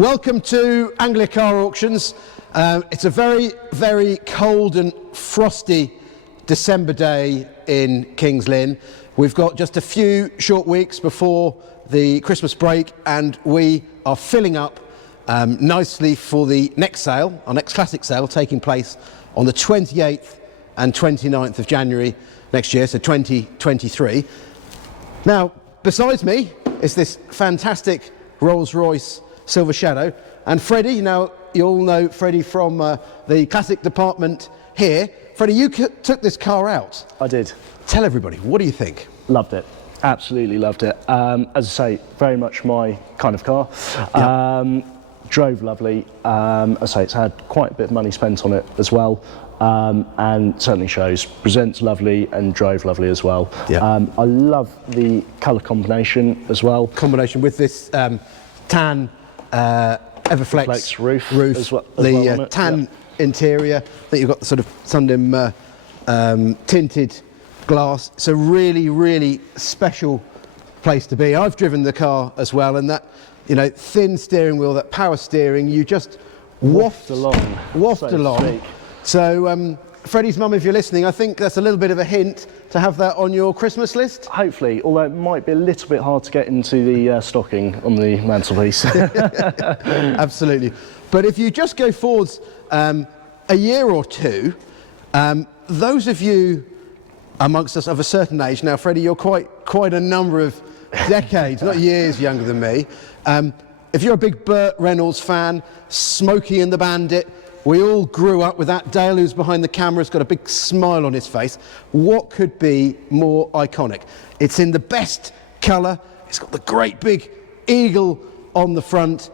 Welcome to Anglia Car Auctions. It's a very, very cold and frosty December day in Kings Lynn. We've got just a few short weeks before the Christmas break and we are filling up nicely for the next sale, our next classic sale, taking place on the 28th and 29th of January next year, so 2023. Now, besides me is this fantastic Rolls Royce Silver Shadow, and Freddie, now you all know Freddie from the classic department here. Freddie, you took this car out. I did. Tell everybody, what do you think? Loved it. Absolutely loved it. As I say, very much my kind of car. Yeah. Drove lovely. As I say, it's had quite a bit of money spent on it as well, and certainly shows. Presents lovely and drove lovely as well. Yeah. I love the colour combination as well. Combination with this tan Everflex roof as well, the tan interior. I think you've got the sort of Sundim tinted glass. It's a really, really special place to be. I've driven the car as well, and that, you know, thin steering wheel, that power steering, you just waft along. So Freddie's mum, if you're listening, I think that's a little bit of a hint to have that on your Christmas list. Hopefully, although it might be a little bit hard to get into the stocking on the mantelpiece. Absolutely. But if you just go forwards a year or two, those of you amongst us of a certain age, now Freddie, you're quite a number of decades, not years younger than me. If you're a big Bert Reynolds fan, Smokey and the Bandit, we all grew up with that. Dale, who's behind the camera, has got a big smile on his face. What could be more iconic? It's in the best colour. It's got the great big eagle on the front.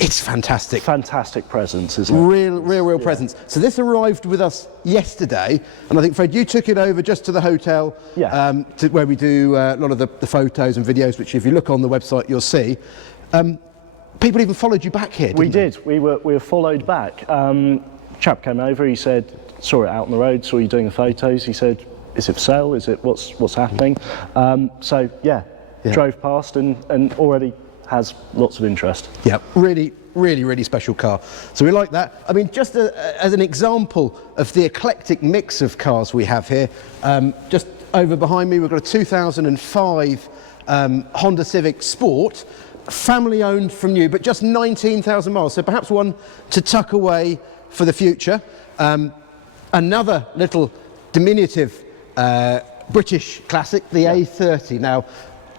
It's fantastic. Fantastic presence, isn't it? Real presence. So this arrived with us yesterday, and I think, Fred, you took it over just to the hotel, to where we do a lot of the photos and videos, which if you look on the website, you'll see. People even followed you back here, didn't they? We were followed back. Chap came over, he said, saw it out on the road, saw you doing the photos. He said, is it for sale? Is it what's happening? So drove past and already has lots of interest. Yeah, really special car. So we like that. I mean, just as an example of the eclectic mix of cars we have here, just over behind me, we've got a 2005 Honda Civic Sport, family owned from new, but just 19,000 miles, so perhaps one to tuck away for the future. Another little diminutive British classic, the A30. Now,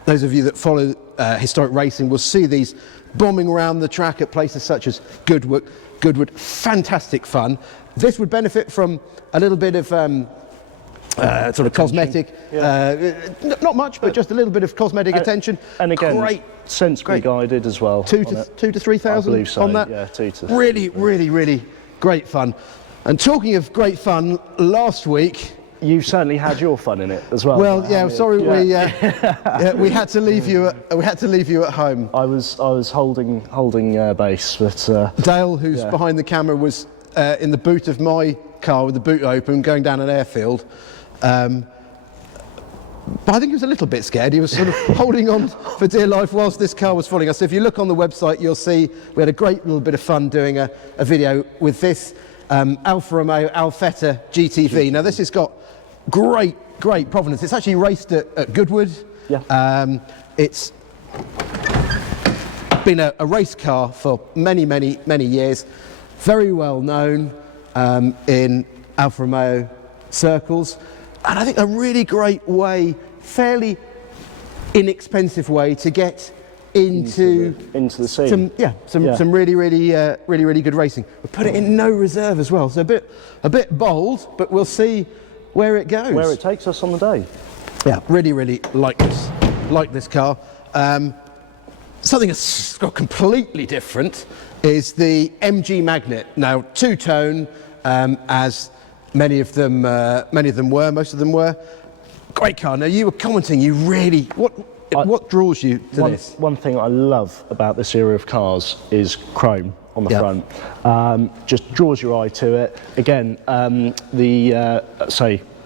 those of you that follow historic racing will see these bombing around the track at places such as Goodwood. Fantastic fun. This would benefit from a little bit of sort of cosmetic, not much, but just a little bit of cosmetic attention. And again, sensibly guided as well. 2,000 to 3,000 so, on that. Yeah, 2,000 to really great fun. And talking of great fun, last week you've certainly had your fun in it as well. Well, yeah, sorry, we had to leave you. We had to leave you at home. I was holding base, but Dale, who's behind the camera, was in the boot of my car with the boot open, going down an airfield. But I think he was a little bit scared. He was sort of holding on for dear life whilst this car was following us. So if you look on the website, you'll see we had a great little bit of fun doing a video with this Alfa Romeo Alfetta GTV. Now this has got great provenance. It's actually raced at Goodwood. Yeah. It's been a race car for many years. Very well known in Alfa Romeo circles. And I think a really great way, fairly inexpensive way to get into the scene. Some really good racing. We put it in no reserve as well, so a bit bold, but we'll see where it goes. Where it takes us on the day. Yeah, really like this car. Something that's got completely different is the MG Magnette. Now, two-tone, as many of them were, most of them were. Great car. Now, you were commenting, what draws you to this? One thing I love about this era of cars is chrome on the front. Just draws your eye to it. Again, the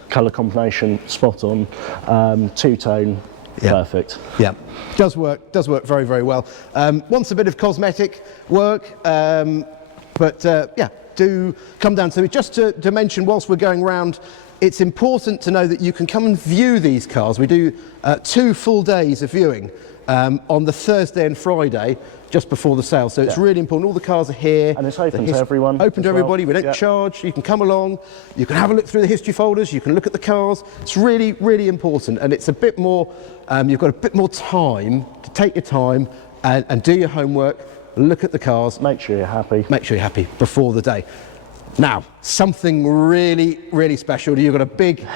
colour combination spot on, two-tone, perfect. Yeah, does work very, very well. Wants a bit of cosmetic work, but yeah, do come down to it. Just to mention, whilst we're going around, it's important to know that you can come and view these cars. We do 2 full days of viewing on the Thursday and Friday just before the sale, so it's really important. All the cars are here, and it's open to everyone. Open to everybody. We don't charge. You can come along. You can have a look through the history folders. You can look at the cars. It's really, really important, and it's a bit more. You've got a bit more time to take your time and do your homework. Look at the cars. Make sure you're happy. Make sure you're happy before the day. Now, something really, really special. You've got a big,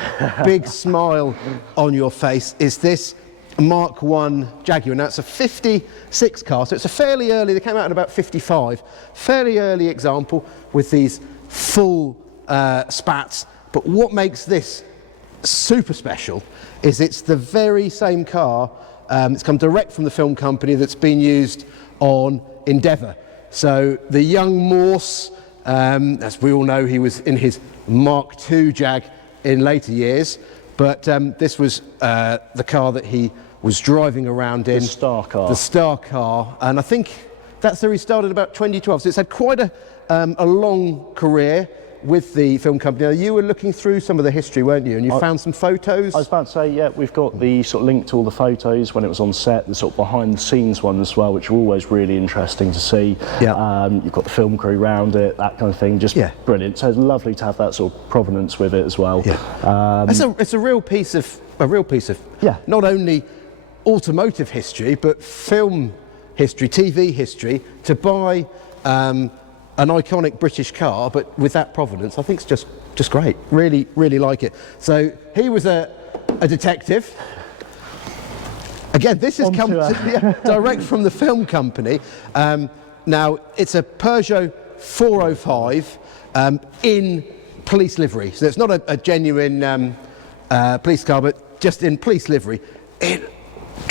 big smile on your face. Is this Mark 1 Jaguar? Now, it's a 56 car, so it's a fairly early, they came out in about 55, fairly early example with these full spats. But what makes this super special is it's the very same car, it's come direct from the film company, that's been used on Endeavour. So the young Morse, as we all know, he was in his Mark II Jag in later years, but this was the car that he was driving around in. The star car. The star car, and I think that's where he started about 2012, so it's had quite a long career with the film company. Now, you were looking through some of the history, weren't you? And you found some photos? I was about to say, yeah, we've got the sort of link to all the photos when it was on set, the sort of behind the scenes one as well, which are always really interesting to see. Yeah. You've got the film crew around it, that kind of thing, just brilliant. So it's lovely to have that sort of provenance with it as well. Yeah. It's a real piece of not only automotive history, but film history, TV history, to buy an iconic British car, but with that provenance, I think it's just great. Really, really like it. So he was a detective. Again, this has come direct from the film company. Now, it's a Peugeot 405 in police livery. So it's not a genuine police car, but just in police livery. It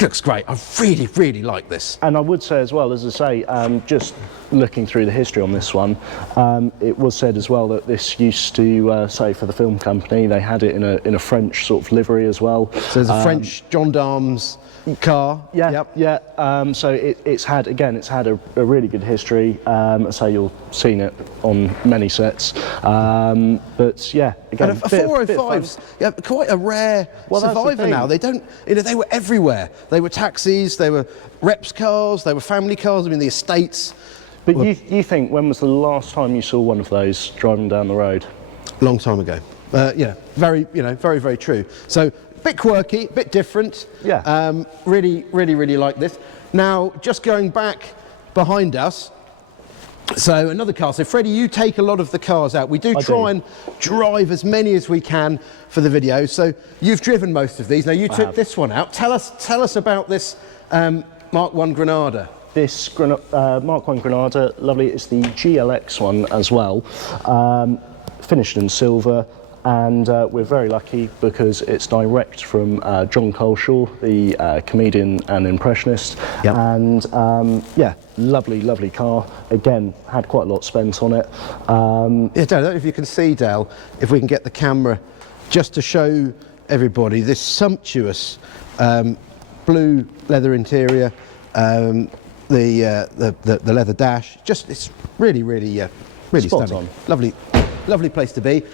looks great. I really, really like this. And I would say as well, as I say, just looking through the history on this one, it was said as well that this used to say for the film company, they had it in a French sort of livery as well. So there's a French gendarme's car. So it's had a really good history. So you'll seen it on many sets. But yeah, again, and a 405's quite a rare survivor now. They don't, they were everywhere. They were taxis, they were reps cars, they were family cars. I mean, the estates. But you think, when was the last time you saw one of those driving down the road? Long time ago. Very, very, very true. So, bit quirky, bit different. Yeah. Really, really, really like this. Now, just going back behind us. So another car. So Freddie, you take a lot of the cars out. We do try and drive as many as we can for the video. So you've driven most of these. Now you took this one out. Tell us about this Mark 1 Granada. This Mark 1 Granada, lovely. It's the GLX one as well, finished in silver, and we're very lucky because it's direct from John Coleshaw, the comedian and impressionist. Yep. And yeah, lovely car. Again, had quite a lot spent on it. Yeah, Dale, I don't know if you can see, Dale, if we can get the camera just to show everybody this sumptuous blue leather interior. The leather dash, it's really Spot stunning. on. Lovely place to be.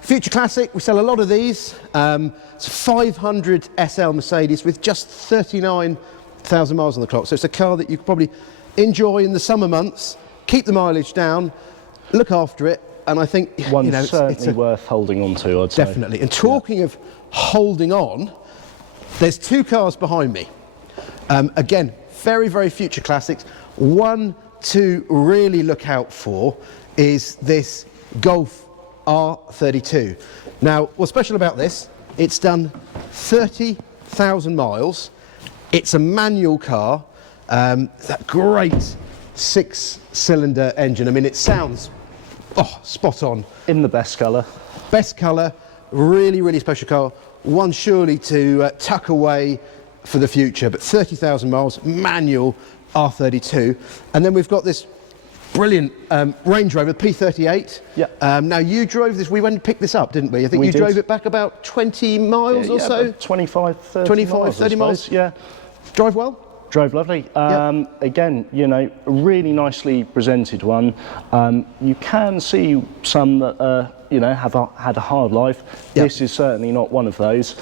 Future classic, we sell a lot of these. It's a 500 SL Mercedes with just 39,000 miles on the clock. So it's a car that you could probably enjoy in the summer months, keep the mileage down, look after it, and I think certainly worth holding on to, I'd say. Definitely. And talking of holding on, there's 2 cars behind me. Again, very future classics. One to really look out for is this Golf R32. Now, what's special about this, it's done 30,000 miles. It's a manual car, that great 6-cylinder engine. I mean, it sounds spot on. In the best colour. Best colour, really special car. One surely to tuck away for the future, but 30,000 miles, manual R32. And then we've got this brilliant Range Rover P38. Yeah. Now you drove this, we went and picked this up, didn't we? I think you drove it back about 20 miles or so? 25, 30 25, miles, 30 miles? Yeah. Drive well? Drove lovely. Again, you know, a really nicely presented one. You can see some that, you know, had a hard life. This is certainly not one of those.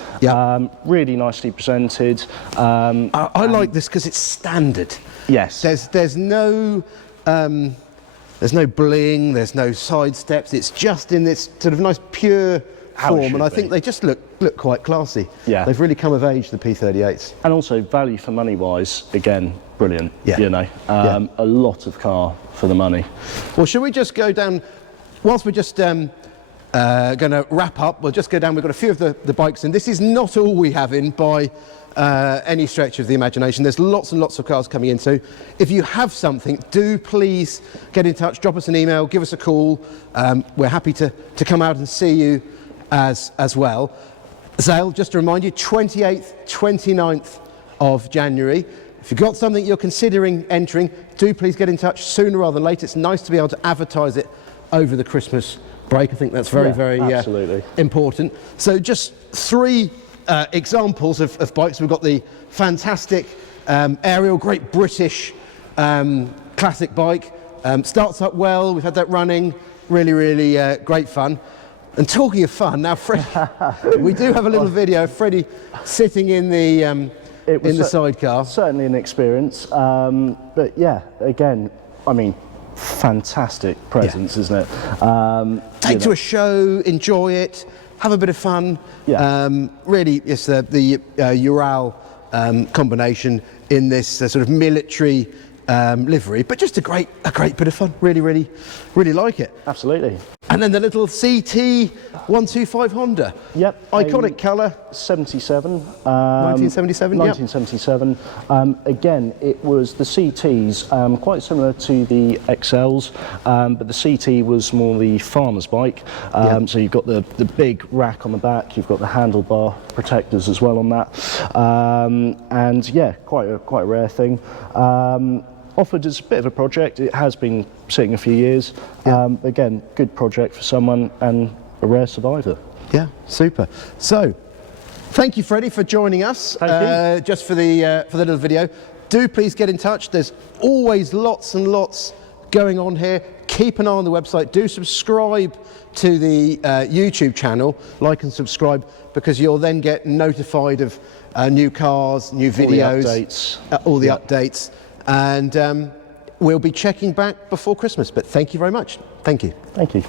Really nicely presented. I like this because it's standard. Yes. There's no bling, there's no side steps. It's just in this sort of nice pure form, and I think they just look quite classy. Yeah. They've really come of age, the P38s. And also value for money wise, again, brilliant. Yeah. You know, a lot of car for the money. Well, shall we just go down, whilst we're just going to wrap up, we'll just go down. We've got a few of the bikes, and this is not all we have in by any stretch of the imagination. There's lots and lots of cars coming in, so if you have something, do please get in touch, drop us an email, give us a call. We're happy to come out and see you as well. Zale, just to remind you, 28th, 29th of January. If you've got something you're considering entering, do please get in touch sooner rather than later. It's nice to be able to advertise it over the Christmas break. I think that's very absolutely important. So just three examples of bikes. We've got the fantastic Ariel, great British classic bike. Starts up well, we've had that running, really great fun. And talking of fun, now Freddie, we do have a little video of Freddie sitting in the sidecar. Certainly an experience, but yeah, again, I mean, fantastic presence, isn't it? Take to a show, enjoy it, have a bit of fun. Really, it's the Ural combination in this sort of military livery, but just a great bit of fun. Really like it. Absolutely. And then the little CT 125 Honda. Yep. Iconic colour. 77. 1977. 1977. Again, it was the CTs, quite similar to the XLs, but the CT was more the farmer's bike. So you've got the big rack on the back. You've got the handlebar protectors as well on that. And yeah, quite a rare thing. Offered as a bit of a project. It has been sitting a few years. Again, good project for someone and a rare survivor. Yeah, super. So, thank you, Freddie, for joining us. Thank you. Just for the little video. Do please get in touch. There's always lots and lots going on here. Keep an eye on the website. Do subscribe to the YouTube channel. Like and subscribe, because you'll then get notified of new cars, new videos, all the updates. And we'll be checking back before Christmas, but thank you very much. Thank you. Thank you.